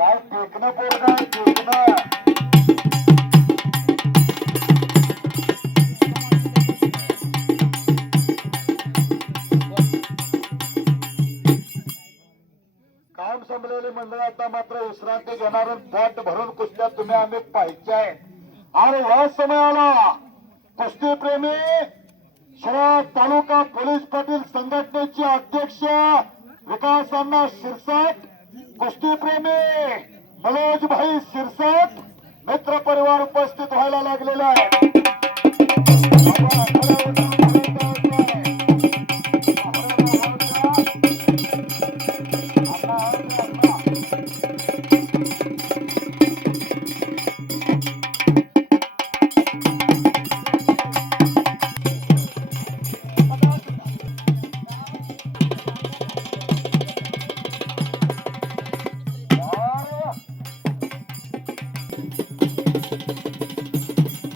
काय टेकणं पोर काय टेकणं काम संपलेले मंडळ आता मात्र विश्रांती घेणार आणि भरून कुस्त्या तुम्ही आम्ही पाहिजे आहे. आणि या समयाला कुस्ती प्रेमी शहर तालुका पोलीस पाटील संघटनेचे अध्यक्ष विकास अण्णा शिरसाट कुस्तीप्रेमी मनोज भाई शिरसाट मित्र परिवार उपस्थित व्हायला लागलेला आहे.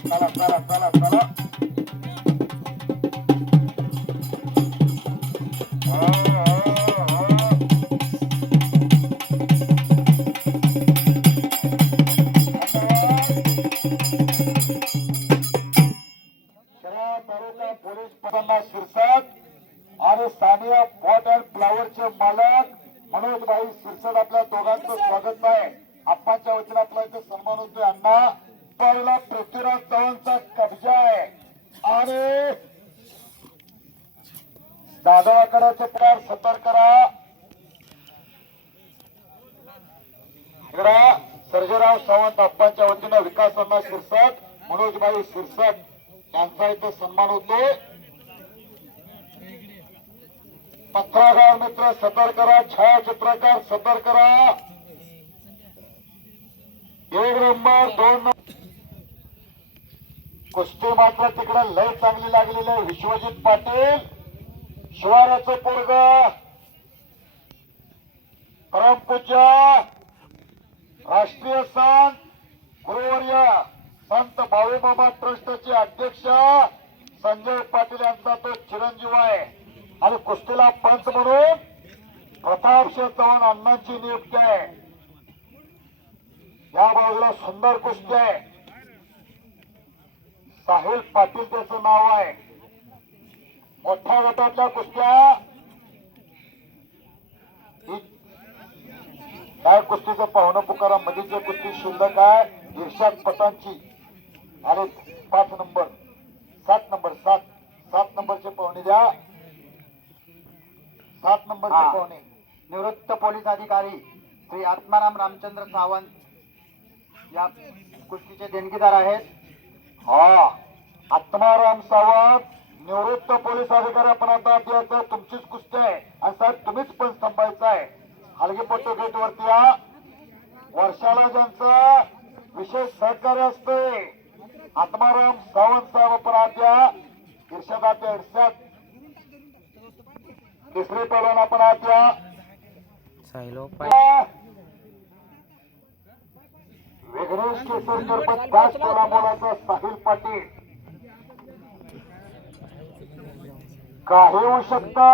चला चला चला चला. आणि सानिया पॉट अँड फ्लावरचे मालक मनोज भाई आपल्या दोघांचं स्वागत आहे. आप्पाच्या वतीने आपला इथे सन्मान होतोय. अण्णा पहिला पृथ्वीराज चव्हाणचा कब्जा आहे. आणि दादावाकडाचे प्रकार सतर्क करा. सर्जेराव सावंत आप्पांच्या वतीनं विकास अण्णा शिरसाट मनोजभाई शिरसाट यांचा इथे सन्मान होतो. पत्रकार मित्र सतर्क करा. छायाचित्रकार सतर्क करा. एक नंबर दोन नंबर. कुस्ती मात्र तिकडे लय चांगली लागलेली आहे. विश्वजित पाटील शिवाराचं पोरग परमपूजा राष्ट्रीय संत गुरुवर्य संत बाबा ट्रस्टचे अध्यक्ष संजय पाटील यांचा तो चिरंजीव आहे. आणि कुस्तीला पंच म्हणून प्रतापशे चव्हाण अण्णांची नियुक्ती आहे. या बाजूला सुंदर कुस्ती आहे. साहिल पाटील त्याचं नाव आहे. मोठ्या गटातल्या कुस्त्या. काय कुस्तीचं पाहुणं पुकारा मधीचे कुस्ती शिल्लक आहे. इर्षाद पटांची. आणि पाच नंबर. सात नंबर सात. सात नंबरचे पाहुणे द्या. सात नंबरचे. पाहुणे. निवृत्त पोलीस अधिकारी श्री आत्माराम रामचंद्र सावंत या कुस्तीचे देणगीदार आहेत. हा आत्माराम सावंत निवृत्त पोलीस अधिकारी आपण आता द्यायचं तुमचीच कुस्ती आहे. आणि साहेब तुम्हीच पण थांबायचं आहे. हलगेपट्टू गेट वरती या. वर्षाला ज्यांचं विशेष सहकार्य असते आत्माराम सावंत साहेब आपण आज या. इर्षदाच्या इर्षाद तिसरी पैलवान आपण आज या. सायलो विघ्नेश केसरकर पण त्याच साहिल पाटील. काही होऊ शकता.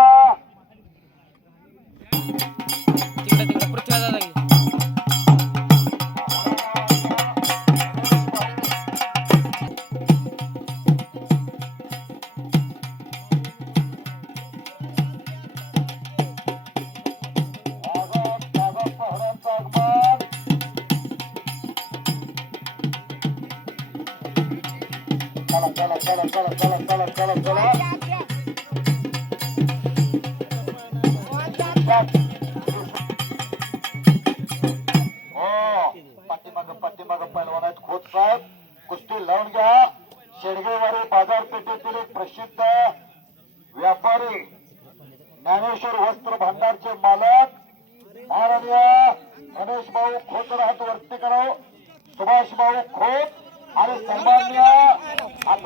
चला चला चला चला चला चला चला चला पाठीमाग पैलवान आहेत खोत साहेब कुस्ती लावून घ्या शेडगेवाडी बाजारपेठेतील एक प्रसिद्ध व्यापारी ज्ञानेश्वर वस्त्र भांडारचे मालक महाराजा गणेश भाऊ खोत राहत वरती कराव सुभाष भाऊ खोत आणि सर्वांना